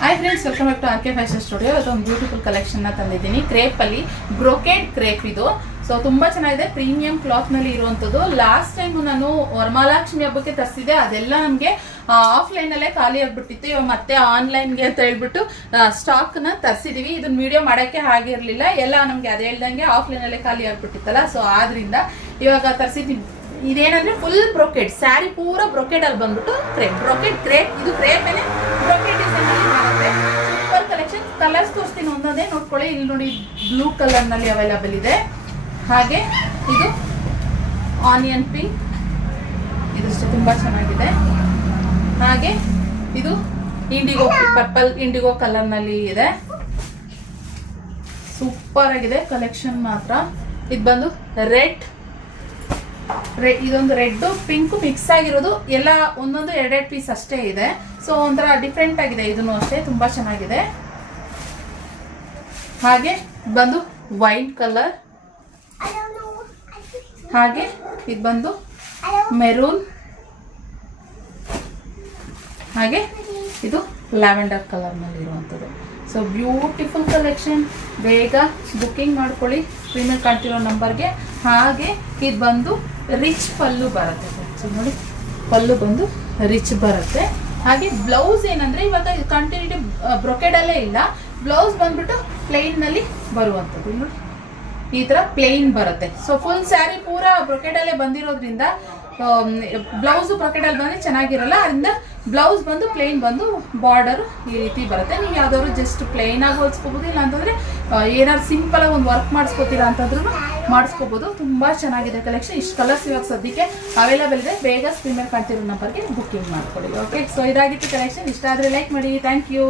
Hi friends, welcome back to R K fashion studio. ಅದೊಂದು beautiful ಕಲೆಕ್ಷನ್ನ ತಂದಿದ್ದೀನಿ. ಕ್ರೇಪಲ್ಲಿ ಬ್ರೊಕೇಡ್ ಕ್ರೇಪ್ ಇದು. ಸೊ ತುಂಬಾ ಚೆನ್ನಾಗಿದೆ, ಪ್ರೀಮಿಯಂ ಕ್ಲಾತ್ ನಲ್ಲಿ ಇರುವಂತದ್ದು. ಲಾಸ್ಟ್ ಟೈಮ್ ನಾನು ವರಮಹಾಲಕ್ಷ್ಮಿ ಹಬ್ಬಕ್ಕೆ ತರಿಸಿದೆ, ಅದೆಲ್ಲ ನಮಗೆ ಆಫ್ಲೈನ್ ಅಲ್ಲೇ ಖಾಲಿ ಆಗ್ಬಿಟ್ಟಿತ್ತು. ಇವಾಗ ಮತ್ತೆ ಆನ್ಲೈನ್ಗೆ ಅಂತ ಹೇಳ್ಬಿಟ್ಟು ಸ್ಟಾಕ್ ನ ತರಿಸಿದೀವಿ. ಇದನ್ನ ವಿಡಿಯೋ ಮಾಡಕ್ಕೆ ಆಗಿರ್ಲಿಲ್ಲ, ಎಲ್ಲ ನಮ್ಗೆ ಅದೇ ಹೇಳ್ದಂಗೆ ಆಫ್ಲೈನ್ ಅಲ್ಲೇ ಖಾಲಿ ಆಗ್ಬಿಟ್ಟಿತ್ತಲ್ಲ. ಸೊ ಆದ್ರಿಂದ ಇವಾಗ ತರಿಸಿದೀವಿ. ಇದೇನಂದ್ರೆ ಫುಲ್ ಬ್ರೊಕೆಡ್ ಸ್ಯಾರಿ, ಪೂರ ಬ್ರೊಕೆಡ್ ಅಲ್ಲಿ ಬಂದ್ಬಿಟ್ಟು ಕ್ರೇಪ್, ಬ್ರೊಕೆಡ್ ಕ್ರೇಪ್. ಇದು ಕ್ರೇಪ್ ಏನೇ ಬ್ರೊಕೆಡ್ ಡಿಸೈನ್ ಅಲ್ಲಿ ಬರುತ್ತೆ. Super collection. ಕಲರ್ಸ್ ತೋರಿಸ್ತೀನಿ ಒಂದೊಂದೇ ನೋಡ್ಕೊಳ್ಳಿ. ಇಲ್ಲಿ ನೋಡಿ, ಬ್ಲೂ ಕಲರ್ ನಲ್ಲಿ ಅವೈಲಬಲ್ ಇದೆ. ಹಾಗೆ ಇದು ಆನಿಯನ್ ಪಿಂಕ್, ಇದಷ್ಟು ತುಂಬಾ ಚೆನ್ನಾಗಿದೆ. ಹಾಗೆ ಇದು ಇಂಡಿಗೋ, ಪರ್ಪಲ್ ಇಂಡಿಗೋ ಕಲರ್ ನಲ್ಲಿ ಇದೆ. ಸೂಪರ್ ಆಗಿದೆ ಕಲೆಕ್ಷನ್ ಮಾತ್ರ. ಇದು ಬಂದು ರೆಡ್, ಇದೊಂದು ರೆಡ್ ಪಿಂಕ್ ಮಿಕ್ಸ್ ಆಗಿರೋದು. ಎಲ್ಲ ಒಂದೊಂದು ಎರಡೆರಡು ಪೀಸ್ ಅಷ್ಟೇ ಇದೆ. ಸೊ ಒಂಥರ ಡಿಫ್ರೆಂಟ್ ಆಗಿದೆ. ಇದನ್ನು ಅಷ್ಟೇ ತುಂಬಾ ಚೆನ್ನಾಗಿದೆ. ಹಾಗೆ ಬಂದು ವೈನ್ ಕಲರ್. ಹಾಗೆ ಇದು ಬಂದು ಮೆರೂನ್. ಹಾಗೆ ಇದು ಲ್ಯಾವೆಂಡರ್ ಕಲರ್ ನಲ್ಲಿ ಇರುವಂಥದ್ದು. So beautiful collection. ಬೇಗ ಬುಕ್ಕಿಂಗ್ ಮಾಡ್ಕೊಳ್ಳಿ ಸ್ಕ್ರೀನ್ ಮೇಲೆ ಕಾಣ್ತಿರೋ ನಂಬರ್ಗೆ. ಹಾಗೆ ಇದು ಬಂದು ರಿಚ್ ಪಲ್ಲು ಬರುತ್ತೆ. ನೋಡಿ, ಪಲ್ಲು ಬಂದು ರಿಚ್ ಬರುತ್ತೆ. ಹಾಗೆ ಬ್ಲೌಸ್ ಏನಂದ್ರೆ ಇವಾಗ ಕಂಟಿನ್ಯೂಟಿ ಬ್ರೊಕೆಡ್ ಅಲ್ಲೇ ಇಲ್ಲ, ಬ್ಲೌಸ್ ಬಂದ್ಬಿಟ್ಟು ಪ್ಲೇನ್ ನಲ್ಲಿ ಬರುವಂಥದ್ದು. ನೋಡಿ, ಈ ತರ ಪ್ಲೇನ್ ಬರುತ್ತೆ. ಸೊ ಫುಲ್ ಸ್ಯಾರಿ ಪೂರ ಬ್ರೊಕೆಡ್ ಅಲ್ಲೇ ಬಂದಿರೋದ್ರಿಂದ ಬ್ಲೌಸ್ ಬ್ರೊಕೆಡ್ ಅಲ್ಲಿ ಬಂದ್ರೆ ಚೆನ್ನಾಗಿರಲ್ಲ. ಅದರಿಂದ ಬ್ಲೌಸ್ ಬಂದು ಪ್ಲೇನ್ ಬಂದು ಬಾರ್ಡರ್ ಈ ರೀತಿ ಬರುತ್ತೆ. ನೀವು ಯಾವ್ದಾದ್ರು ಜಸ್ಟ್ ಪ್ಲೇನ್ ಆಗಿ ಹೊಲ್ಸ್ಕೋಬಹುದು, ಇಲ್ಲ ಅಂತಂದ್ರೆ ಏನಾದ್ರು ಸಿಂಪಲ್ ಆಗಿ ಒಂದು ವರ್ಕ್ ಮಾಡಿಸ್ಕೋತೀರಾ ಅಂತಂದ್ರೂ ಮಾಡಿಸ್ಕೋಬಹುದು. ತುಂಬಾ ಚೆನ್ನಾಗಿದೆ ಕಲೆಕ್ಷನ್. ಇಷ್ಟು ಕಲರ್ಸ್ ಇವಾಗ ಸದ್ಯಕ್ಕೆ ಅವೈಲೇಬಲ್ ಇದೆ. ಬೇಗ ಸ್ಕ್ರೀನ್ ಮೇಲೆ ಕಾಣ್ತಿರೋ ನಂಬರ್ಗೆ ಬುಕ್ಕಿಂಗ್ ಮಾಡ್ಕೊಳ್ಳಿ. ಓಕೆ, ಸೊ ಇದಾಗಿತ್ತು ಕಲೆಕ್ಷನ್. ಇಷ್ಟ ಆದ್ರೆ ಲೈಕ್ ಮಾಡಿ. Thank you.